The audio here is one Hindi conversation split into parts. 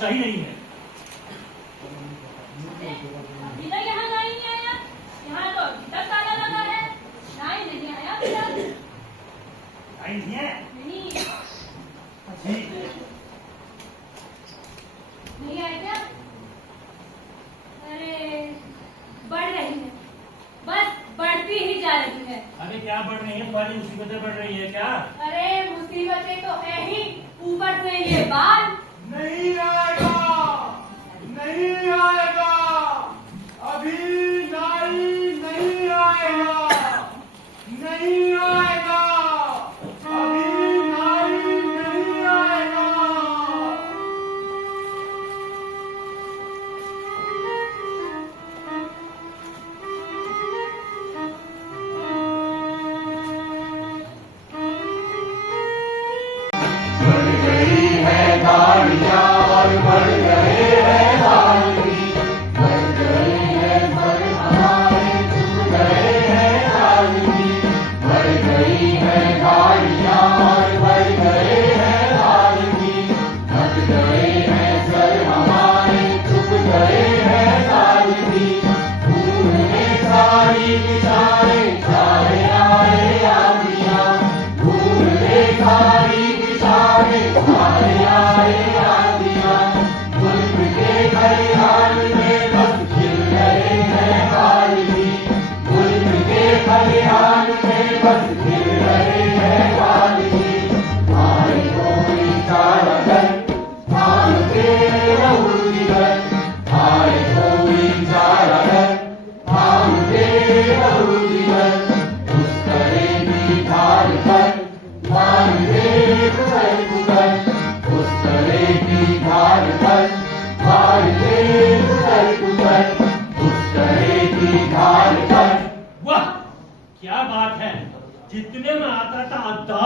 होता ही नहीं है। अभी तक यहाँ नाई नहीं आया, यहाँ तो अभी तक ताला लगा है। नाई नहीं आया अभी तक। नाई नहीं है? नहीं। जी। नहीं आया क्या? अरे बढ़ रही है, बस बढ़ती ही जा रही है। अरे क्या बढ़ रही है? तुम्हारी मुसीबतें बढ़ रही है क्या? अरे मुसीबतें तो है ही, ऊपर से ये बाल। नहीं आएगा, नहीं आएगा, अभी नाई नहीं आएगा, नहीं आएगा, अभी नाई नहीं आएगा। बढ़ गई है गाड़ियाँ और बढ़ गए हैं हाल भी, बढ़ गए हैं पर हमारे चुप गए हैं हाल भी, बढ़ गई है गाड़ियाँ और बढ़ गए हैं हाल भी, थक गए हैं सर हमारे चुप गए हैं हाल भी, घूमने सारी बिछाए चाहे आए आंधियाँ, घूमने सारी बिछाए चाहे आए आंधियाँ, मुल्क के खलिहान में बस खिल रहे हैं बाल भी, मुल्क के खलिहान में बस खिल रहे हैं बाल भी, आए कोई चारागर थाम के रहू जिगर, आए कोई चारागर थाम के रहू जिगर, उस तरह की धार पर मान दे गुजर गुजर, उस तरह की धार पर मार दे गुजर गुजर, उस तरह की धार पर। वाह क्या बात है! जितने में आता था अद्धा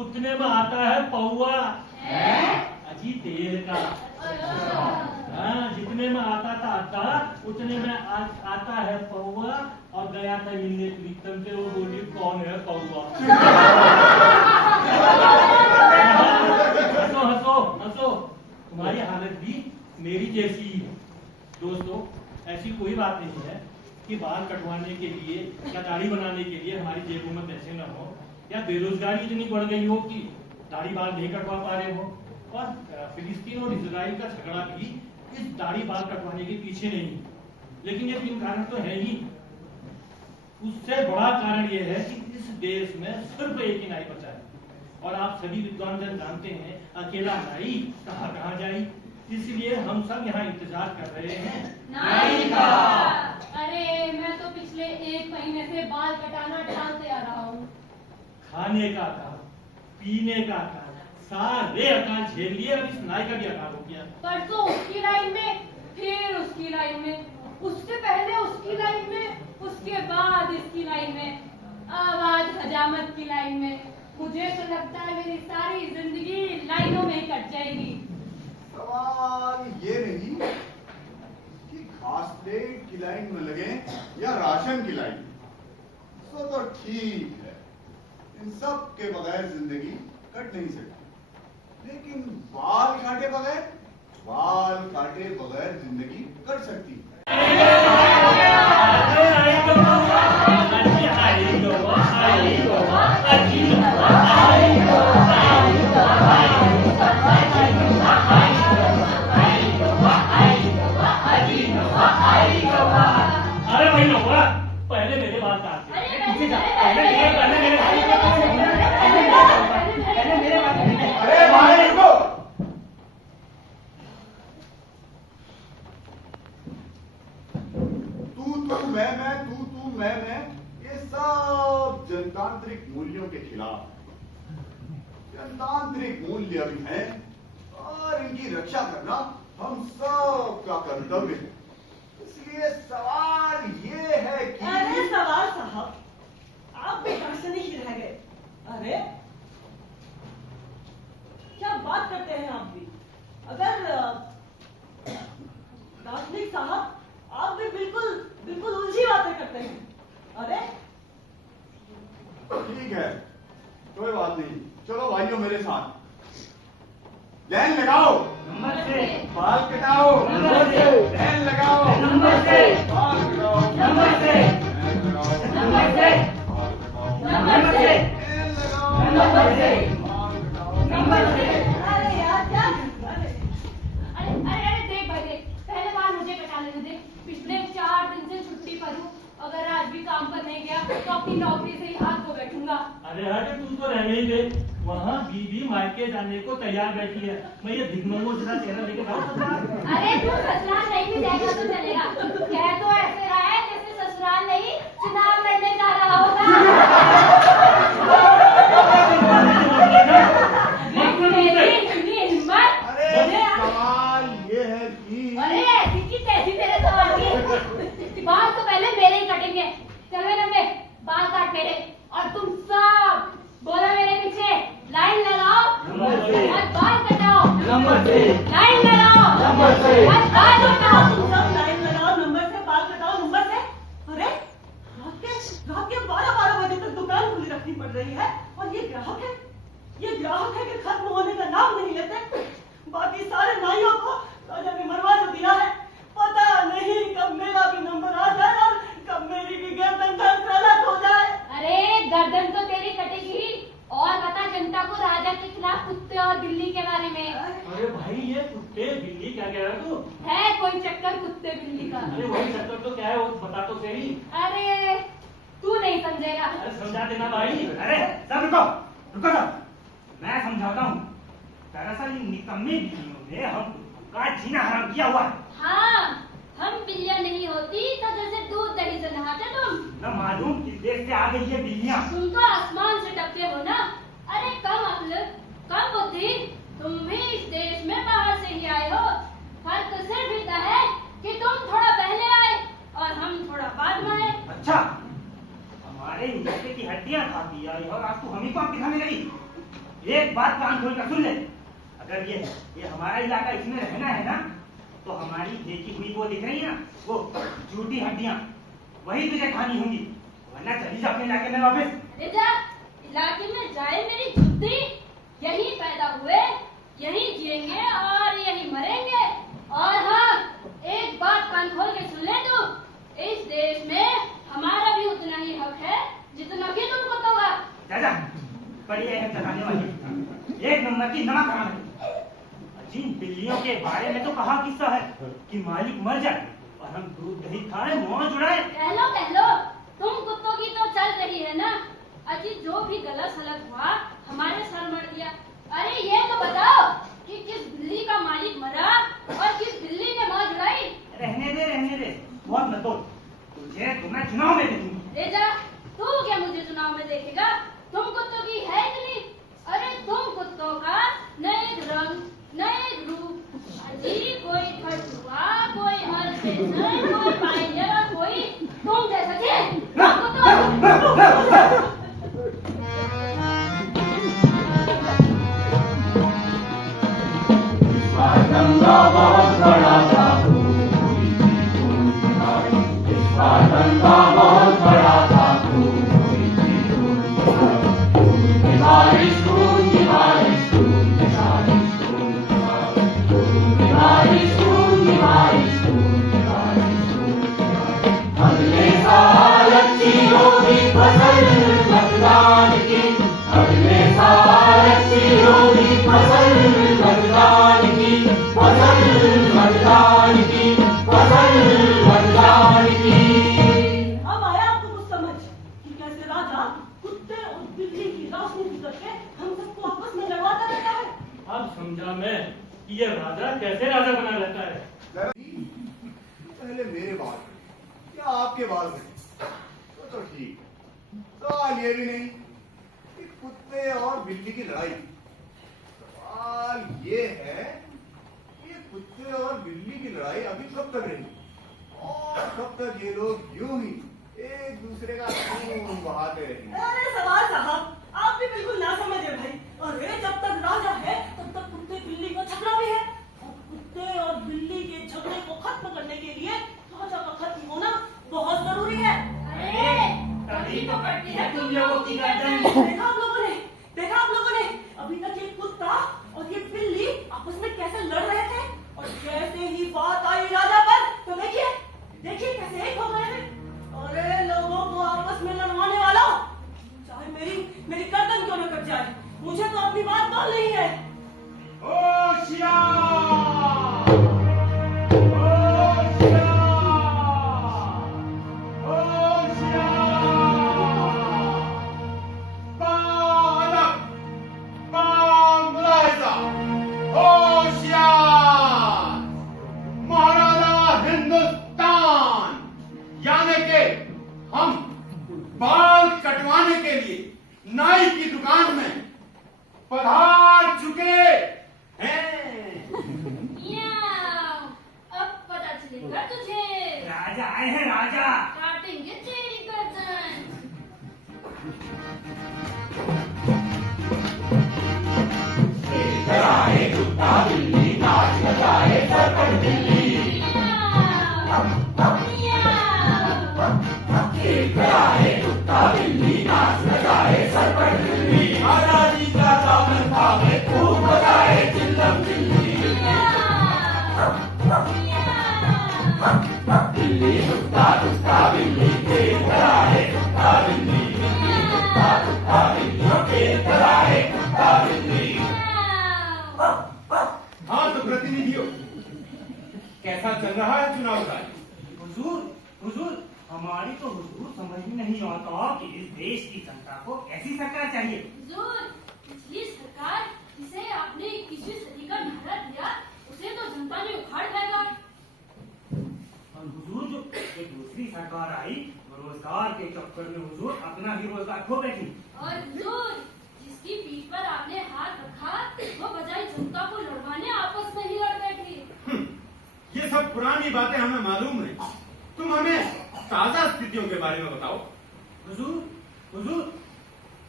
उतने में आता है पौवा। अजी तेल का। हाँ, जितने में आता था अद्धा उतने में आता है पौवा। और गया था मिलने प्रीतम से, वो बोली कौन है पौवा। हंसो हंसो हंसो, तुम्हारी हालत भी मेरी जैसी ही है। दोस्तों, ऐसी कोई बात नहीं है कि बाल कटवाने के लिए या दाढ़ी बनाने के लिए हमारी जेबों में पैसे न हो, या बेरोजगारी इतनी बढ़ गई हो कि दाढ़ी बाल नहीं कटवा पा रहे हो। और फिलिस्तीन और इजराइल का झगड़ा भी इस दाढ़ी बाल कटवाने के पीछे नहीं है। लेकिन ये तीन कारण तो है ही। उससे बड़ा कारण यह है कि इस देश में सिर्फ एक ही नाई बचा है, और आप सभी विद्वान जन जानते हैं अकेला नाई कहाँ कहाँ जाए। इसलिए हम सब यहाँ इंतजार कर रहे हैं नाई का। अरे मैं तो पिछले 1 महीने से बाल कटाना टालते आ रहा हूँ। खाने का अकाल, पीने का अकाल, सारे अकाल झेल लिए, अब इस नाई का भी अकाल हो गया। परसों उसकी लाइन में, फिर उसकी लाइन में, उससे पहले उसकी लाइन में, उसके बाद इसकी लाइन में, अब आज हजामत की लाइन में। मुझे तो लगता है मेरी सारी जिंदगी लाइनों में ही कट जाएगी। सवाल ये नहीं कि घास प्लेट की लाइन में लगे या राशन की लाइन, सो तो ठीक है, इन सब के बगैर जिंदगी कट नहीं सकती। लेकिन बाल काटे बगैर जिंदगी कट सकती है। अरे भाई नौकरा, पहले मेरे बाल काट दे। पीछे जा, पहले मेरे बाल। अरे भाई रुको, तू मैं, ये सब जनतांत्रिक मूल्यों के खिलाफ है। जनतांत्रिक मूल्य भी हैं और इनकी रक्षा करना हम सब का कर्तव्य है। इसलिए सवाल ये है कि अरे सवाल साहब, आप भी दर्शनी ही रह गए। अरे क्या बात करते हैं आप भी? अगर दार्शनिक साहब, आप भी बिल्कुल उलझी बातें करते हैं। अरे ठीक है, कोई बात नहीं, चलो भाइयों मेरे साथ लाइन लगाओ। नंबर नमस्ते। बाल कटाओ, नमस्ते। तेल लगाओ, नमस्ते। बाल कटाओ, नमस्ते। तेल लगाओ, नमस्ते। बाल कटाओ, नमस्ते। तेल लगाओ, नमस्ते। बाल कटाओ, नमस्ते। अरे यार क्या अरे अरे देख भाई देख, पहले बार मुझे कटा लेने दे। पिछले 4 दिन से छुट्टी पर हूँ। अगर आज भी काम पर नहीं गया तो अपनी नौकरी से ही हाथ धो बैठूंगा। अरे हटे तू तो रहने ही दे। वहाँ बीवी मायके जाने को तैयार बैठी है। मैं ये भिखमंगो जरा चेहरा लेके जाऊँ ससुराल? अरे तू ससुराल नहीं भी जाएगा तो चलेगा। कह तो ऐसे रहा है जैसे ससुराल नहीं चुनाव लड़ने जा रहा होगा। मेरी इतनी हिम्मत। अरे सवाल ये है कि अरे ऐसी की तैसी तेरे सवाल की। बाल तो पहले मेरे ही कटेंगे। चल वे लंबे बाल काट मेरे। और तुम सब बोलो मेरे पीछे लाइन लगाओ नमस्ते। और बाल कटाओ। नमस्ते। लाइन लगाओ नमस्ते। और बाल कटाओ। तुम सब लाइन लगाओ, नंबर से बाल कटाओ, नंबर से। अरे रात के 12 बजे तक दुकान खुली रखनी पड़ रही है और ये ग्राहक है कि खत्म होने का नाम नहीं लेते। बाकी सारे नाइयों को राजा ने मरवा तो दिया है। पता नहीं कब मेरा भी नंबर आ जाए और कब मेरी भी गर्दन दर्द हो जाए। अरे गर्दन तो तेरी कटेगी ही। और बता जनता को राजा के खिलाफ कुत्ते और बिल्ली के बारे में। अरे भाई ये कुत्ते बिल्ली क्या कह रहा है तू? है कोई चक्कर कुत्ते बिल्ली का? अरे वही चक्कर तो क्या है वो बता तो सही। अरे तू नहीं समझेगा। अरे समझा देना भाई। अरे सब रुको रुको सब, मैं समझाता हूँ। दरअसल इन निकम्मी बिल्लियों ने हम का जीना हराम किया हुआ है। हाँ हम बिल्लियाँ नहीं होती तो जैसे दूध दही से नहाते तुम। न मालूम किस देश से आ गई ये बिल्लियाँ। तुम तो आसमान से टपके हो ना। अरे कम अक्ल कम बुद्धि। तुम भी इस देश में बाहर से ही आए हो। फर्क सिर्फ इतना है कि तुम थोड़ा पहले आए और हम थोड़ा बाद में आए। अच्छा, हमारे इलाके की हड्डियाँ खाती आई और आज तू हम ही को दिखाने लगी। एक बात कान खोल कर सुन ले। अगर ये हमारा इलाका इसमें रहना है ना तो हमारी देखी हुई वो दिख रही है ना वो झूठी हड्डियाँ वही तुझे खानी होंगी, वरना चली जा अपने इलाके में वापस। अरे जा इलाके में जाए मेरी जुत्ती। यहीं पैदा हुए यहीं जिएंगे और यहीं मरेंगे। और हाँ एक बात कान खोल के सुन ले तू, इस देश में हमारा भी उतना ही हक है जितना कि तुमको तो होगा। जा जा, बड़ी है चलाने वाली, एक नंबर की नमक हराम है। जिन बिल्लियों के बारे में तो कहा किस्सा है कि मालिक मर जाए और हम दूध दही खाए मौज उड़ाए। कह लो तुम कुत्तों की तो चल रही है ना। अजी जो भी गलत सलत हुआ हमारे सर मर दिया। अरे ये तो बताओ कि किस बिल्ली का मालिक मरा और किस बिल्ली ने मौज उड़ाई। रहने दे बहुत मत बोल, तुझे तो मैं चुनाव में देखूंगा। ले जा तू क्या मुझे चुनाव में देखेगा? तुम कुत्तों की है इतनी। अरे तुम कुत्तों का नए रंग नए रूप। अजी कोई खटुआ कोई अल्पेशन कोई पाइनियर और कोई तुम जैसा थे। गंगा बहुत बड़ा था, पूरी थी धूम तुम्हारी। इसका गंगा बहुत बड़ा था, पूरी थी धूम तुम्हारी। धूम की बारिश, धूम की बारिश, धूम की बारिश, धूम की बारिश, धूम की बारिश, धूम की बारिश, धूम की बारिश, धूम की बारिश। अगले साल अच्छी होगी फसल मतदान की, अगले साल अच्छी होगी फसल मतदान की, फसल मतदान की, फसल मतदान की। अब आया आपको कुछ समझ कि कैसे राजा कुत्ते और बिल्ली की राजनीति करके हम सबको आपस में लड़वाता रहता है। अब समझा मैं कि ये राजा कैसे राजा बना रहता है। पहले मेरे बाल या आपके बाल में तो ठीक। सवाल ये भी नहीं कि कुत्ते और बिल्ली की लड़ाई। सवाल ये है कि कुत्ते और बिल्ली की लड़ाई अभी कब तक रहेगी और कब तक ये लोग यूं ही एक दूसरे का खून बहाते रहेंगे। अरे सवाल साहब आप भी बिल्कुल ना समझे भाई। अरे जब तक राजा है तब तक कुत्ते बिल्ली का झगड़ा भी है और कुत्ते और बिल्ली के झगड़े को खत्म करने के लिए राजा का खत्म होना बहुत जरूरी है। अरे तभी तो कटती है तुम लोगों की गर्दन। देखा आप लोगों ने अभी तक ये कुत्ता और ये बिल्ली आपस में कैसे लड़ रहे थे। अरे लोगों को आपस में लड़वाने वालों, चाहे मेरी गर्दन क्यों न कट जाए, मुझे तो अपनी बात बोलनी है। होशियार! नाई की दुकान में पधार चुके हैं। अब पता चलेगा तुझे। राजा आए हैं, राजा। काटेंगे तेरी गर्दन। आए कुत्ता बिल्ली नाच लगाए सरपट बिल्ली आए कुत्ता बिल्ली नाच लगाए सरपट बिल्ली आजादी का दामन थामे खूब बजाए चिल्लम बिल्ली बिल्ली कुत्ता बिल्ली खेल कराए कुत्ता बिल्ली कुत्ता बिल्ली खेल कराए कुत्ता बिल्ली। हाँ तो प्रतिनिधियों, कैसा चल रहा है चुनाव कार्य? हुजूर, हुजूर, हमारी तो हुजूर समझ में नहीं आता कि इस देश की जनता को कैसी सरकार चाहिए। हुजूर, पिछली सरकार जिसे आपने 21वीं सदी का नारा दिया, उसे तो जनता ने उखाड़ फेंका। और हुजूर जो ये दूसरी सरकार आई, रोजगार के चक्कर में हुजूर अपना ही रोजगार खो बैठी। और हुजूर, जिसकी पीठ पर आपने हाथ रखा, वो बजाय जनता को लड़वाने आपस में ही लड़ बैठी। ये सब पुरानी बातें हमें मालूम है, तुम हमें ताजा स्थितियों के बारे में बताओ। हुजूर, हुजूर,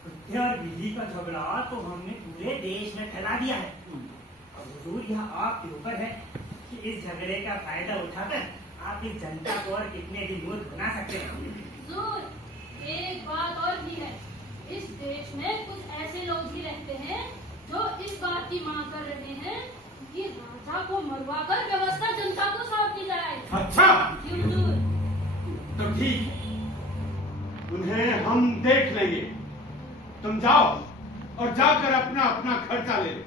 कुत्ते और बिल्ली का झगड़ा तो हमने पूरे देश में फैला दिया है। और हुजूर, यह आपके ऊपर है कि इस झगड़े का फायदा उठाकर आप इस जनता को और कितने दिन मूर्ख बना सकते हैं। हुजूर, एक बात और भी है, इस देश में कुछ ऐसे लोग भी रहते हैं जो इस बात की मांग कर रहे हैं कि राजा को मरवाकर व्यवस्था जनता को सौंपी जाए। अच्छा, जी हुजूर। तो ठीक, उन्हें हम देख लेंगे। तुम जाओ और जाकर अपना अपना खर्चा ले लो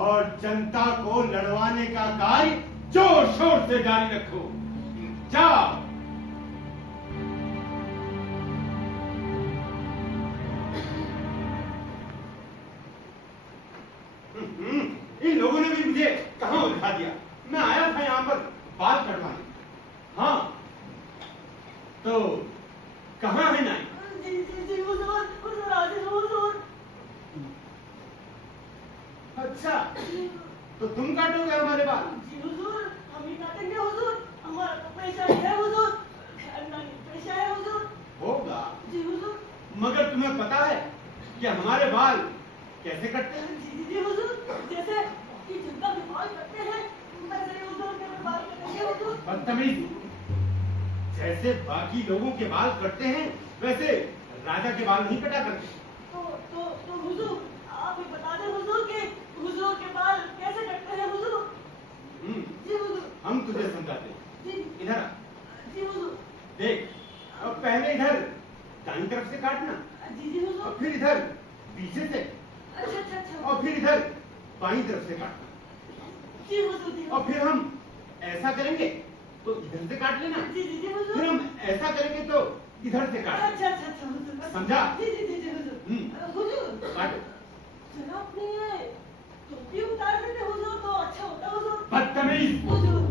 और जनता को लड़वाने का कार्य जोर शोर से जारी रखो। जाओ। इन लोगों ने भी मुझे कहां उठा दिया। मैं आया था यहां पर बाल कटवाने। हाँ, तो कहां है नाई? जी हुजूर, हुजूर आते हैं हुजूर। अच्छा, तो तुम काटोगे हमारे बाल? जी हुजूर, हम ही काटेंगे हुजूर, हमारा तो पेशा ही है हुजूर, खानदानी पेशा है हुजूर। होगा, जी हुजूर। मगर तुम्हें पता है कि हमारे बाल कैसे कटते हैं? जी हुजूर, जैसे कि जनता के बाल कटते हैं, वैसे ही हुजूर के बाल कटेंगे हुजूर। बदतमीज, जैसे बाकी लोगों के बाल कटते हैं वैसे राजा के बाल नहीं कटा करते। तो हुजूर, आप ही बता दें हुजूर के हुजूर के बाल कैसे कटते हैं हुजूर। जी हुजूर। हम तुझे समझाते हैं। जी। इधर आ। जी हुजूर। देख, अब पहले इधर दाईं तरफ से काटना, जी हुजूर। और फिर इधर पीछे से, अच्छा। और फिर इधर बाईं तरफ से काटना। जी हुजूर। जी और फिर हम ऐसा करेंगे तो इधर से काट लेना। जी हुजूर। फिर हम ऐसा करेंगे तो इधर से काट लेना। अच्छा हुजूर। समझा? जी हुजूर। हुजूर, काटो। जरा अपनी ये टोपी उतार देते हुजूर तो अच्छा होता हुजूर। बदतमीज, हुजूर।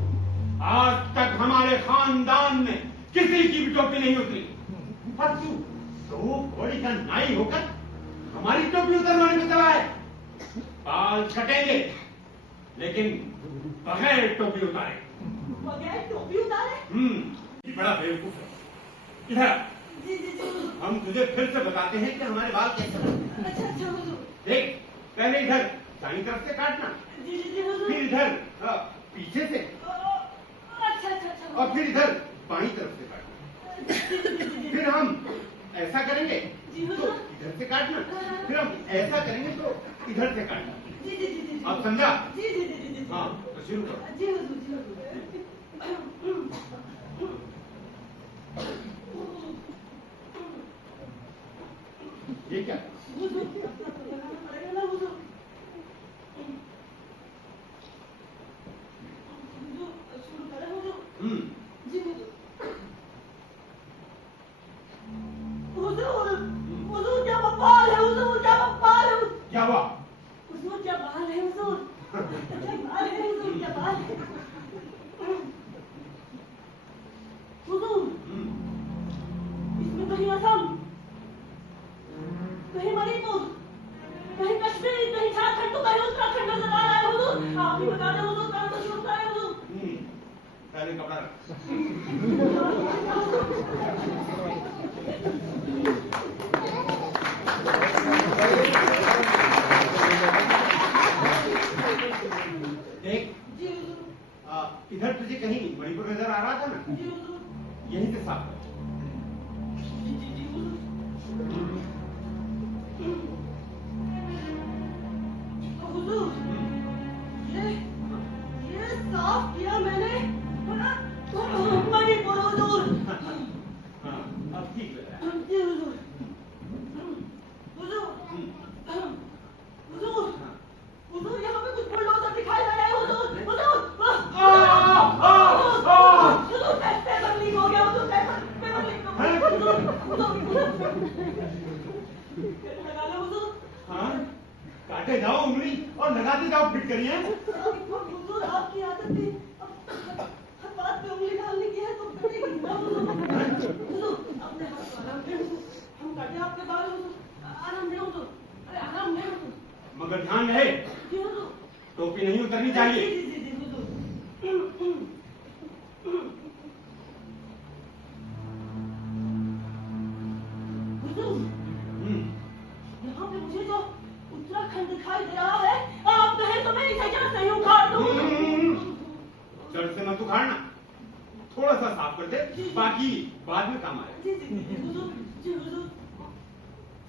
आज तक हमारे खानदान में किसी की भी टोपी नहीं उतरी, पर तू दो घोड़ी का नाई होकर हमारी टोपी उतरवाने में चला है। बाल कटेंगे लेकिन बगैर टोपी उतारे। बगैर टोपी उतारे? ये बड़ा बेवकूफ है। इधर आ। जी हुजूर। हम तुझे फिर से बताते हैं कि हमारे बाल कैसे बनते हैं। अच्छा हुजूर। देख, पहले इधर दाईं तरफ से काटना, जी हुजूर। फिर इधर पीछे से, अच्छा। और फिर इधर बाईं तरफ से काटना। फिर हम ऐसा करेंगे जी तो हुजूर। इधर से काटना, फिर हम ऐसा करेंगे तो इधर से काटना। जी। अब समझा? जी। हाँ, तो शुरू करो। जी हुजूर। क्या? हुजूर, करना पड़ेगा ना हुजूर। हुजूर, शुरू करें हुजूर? जी हुजूर। हुजूर, हुजूर क्या बवाल है हुजूर, क्या बवाल है क्या हुआ? हुजूर, क्या बाल है हुजूर, क्या बाल है हुजूर, क्या बाल है हुजूर। इसमें कहीं असम, कहीं मणिपुर, कहीं कश्मीर, कहीं झारखंड, तो कहीं उत्तराखंड नजर आ रहा है हुजूर। आप ही बता दें हुजूर, काम तो शुरू करें हुजूर। पहले कपड़ा रख। देख, जी हुजूर, इधर तुझे कहीं मणिपुर नजर आ रहा था ना? जी हुजूर, यहीं से साफ कर। जी जी जी हुजूर। हुजूर, ये साफ किया मैंने मणिपुर हुजूर। हाँ, अब ठीक लग रहा है। जी हुजूर। हुजूर, हुजूर, हुजूर, यहाँ पे कुछ बुलडोजर दिखाई दे रहे हैं हुजूर। हुजूर, हुजूर, पेपर लीक हो गया हुजूर, पेपर लीक हो गया हुजूर, हुजूर, लगा लो हुजूर। हाँ, काटे जाओ उंगली और लगाते जाओ फिट करिए। हुजूर, आपकी आदत थी हर बात पे उंगली डालने की है तो कटेगी ना हुजूर। हुजूर, अपने हाथ को आराम दें हुजूर, हम काटे आपके बाल हुजूर, आराम दें हुजूर, अरे आराम दें हुजूर। मगर ध्यान रहे, जी हुजूर। टोपी नहीं उतरनी चाहिए। जी जी जी हुजूर। हुजूर, यहाँ पे मुझे जो उत्तराखंड दिखाई दे रहा है, आप कहें तो मैं इसे जड़ से ही उखाड़ दूं। जड़ से मत उखाड़ना, थोड़ा सा साफ कर दे, बाकी बाद में काम आएगा। जी जी जी हुजूर, जी हुजूर,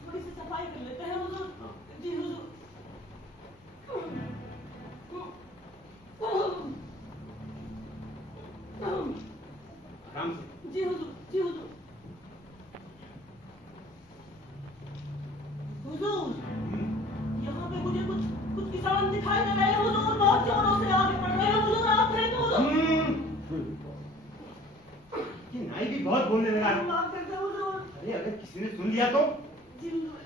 थोड़ी सी सफाई कर लेते हैं हुजूर। जी हुजूर। आराम से। जी हुजूर, जी हुजूर। हुजूर, यहाँ पे मुझे कुछ किसान दिखाई दे रहे हैं हुजूर, बहुत जोरों से आगे बढ़ रहे हैं हुजूर, आप हैं तो हुजूर। ये नाई भी बहुत बोलने लगा है। माफ कर दो हुजूर। अरे अगर किसी ने सुन लिया तो? जी हुजूर,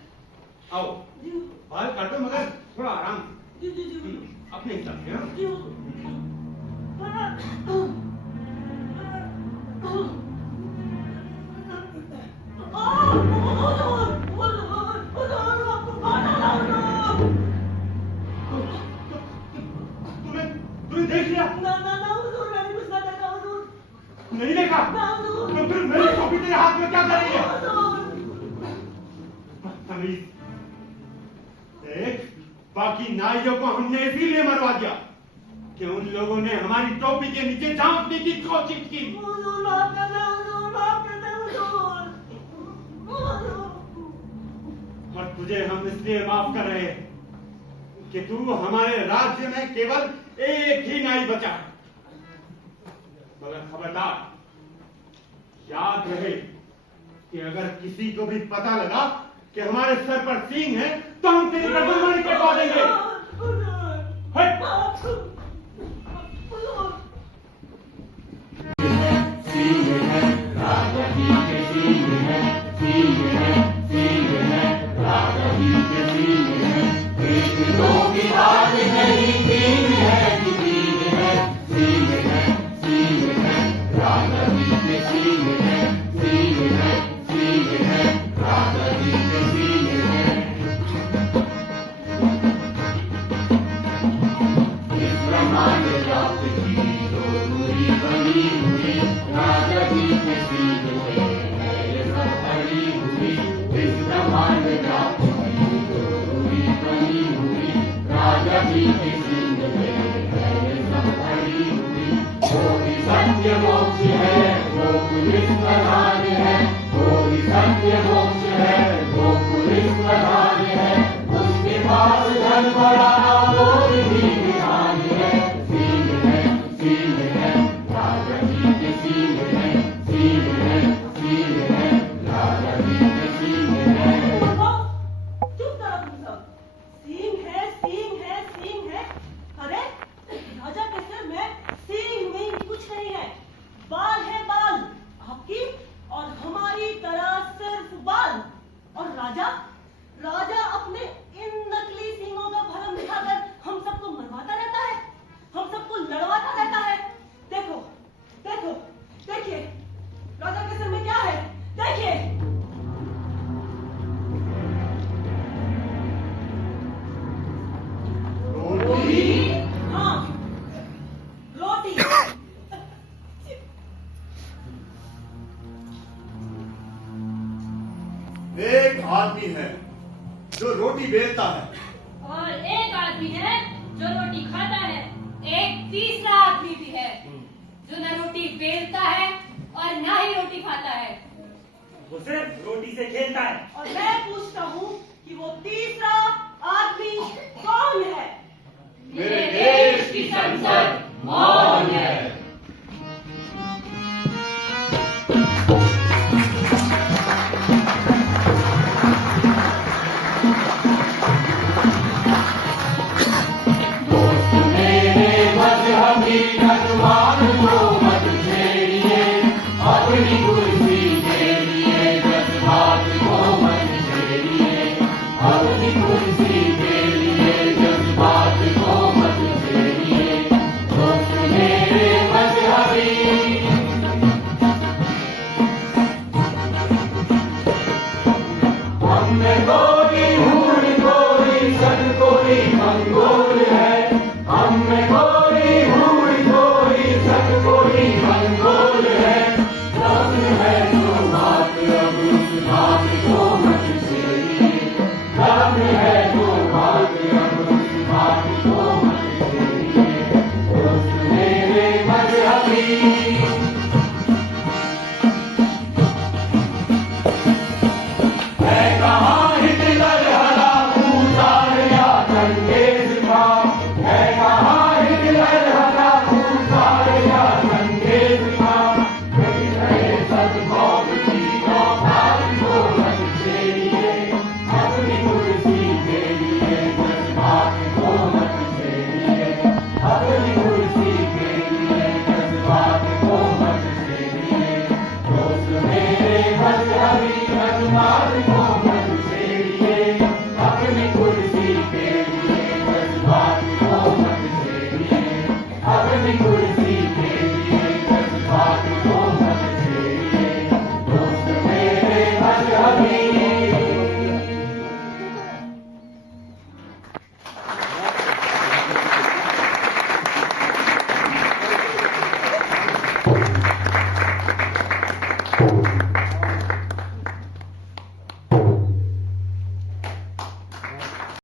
आओ, जी हुजूर, बाल काटो मगर थोड़ा आराम से। जी जी जी हुजूर, अपने हिसाब से। हाँ? जी हुजूर। तूने देख लिया? नहीं देखा? तो फिर मेरी टोपी तेरे हाथ में क्या करेंगे? बदतमीज। देख, बाकी नाइयों को हमने इसीलिए मरवा दिया कि उन लोगों ने हमारी टोपी के नीचे झांकने की कोशिश की। और तुझे हम इसलिए माफ कर रहे हैं कि तू हमारे राज्य में केवल एक ही नाई बचा है। मगर खबरदार, याद रहे कि अगर किसी को भी पता लगा कि हमारे सर पर सींग है तो हम तेरी गर्दन नहीं कटवा देंगे। हट! सींग है राजा जी के सींग है, सींग है, सींग है राजा जी के सींग है। एक दो की बात नहीं, तीन है कि तीन है, सींग है, सींग है राजा जी के सींग है, सींग है, सींग है राजा जी के सींग है। राजा राजा अपने इन नकली सींगों का भरम दिखाकर हम सबको मरवाता रहता है, हम सबको लड़वाता रहता है। देखो देखो देखिए राजा के सिर में क्या है, देखिए। रोटी? हाँ, रोटी। एक आदमी है जो रोटी बेचता है और एक आदमी है जो रोटी खाता है। एक तीसरा आदमी भी है जो न रोटी बेचता है और ना ही रोटी खाता है। वो सिर्फ रोटी से खेलता है। और मैं पूछता हूँ कि वो तीसरा आदमी कौन है? मेरे देश की संसद मौन है। दोस्त मेरे मजहबी नगवान को मत छेड़िए, अपनी कुर्सी के लिए जज्बात को मत छेड़िए, अपनी कुर्सी के लिए जज्बात को मत छेड़िए। दोस्त मेरे मजहबी हम में कोई हूर कोई सन कोई मंगोल है, हम में कोई हूर कोई सन कोई मंगोल है। रब्न है जो बात अब उस बात को मत छेड़िए, रब्न है जो बात अब उस बात को मत छेड़िए। दोस्त मेरे मजहबी है कहाँ हिटलर हलाकू जार या चंगेज था, है कहाँ हिटलर हलाकू जार या चंगेज था। कभी रहे सद्भाव की औकात को मत छेड़िए, अपनी कुर्सी के लिए जज्बात को मत छेड़िए, अपनी कुर्सी के लिए जज्बात को मत छेड़िए। दोस्त मेरे मजहबी जज्बात को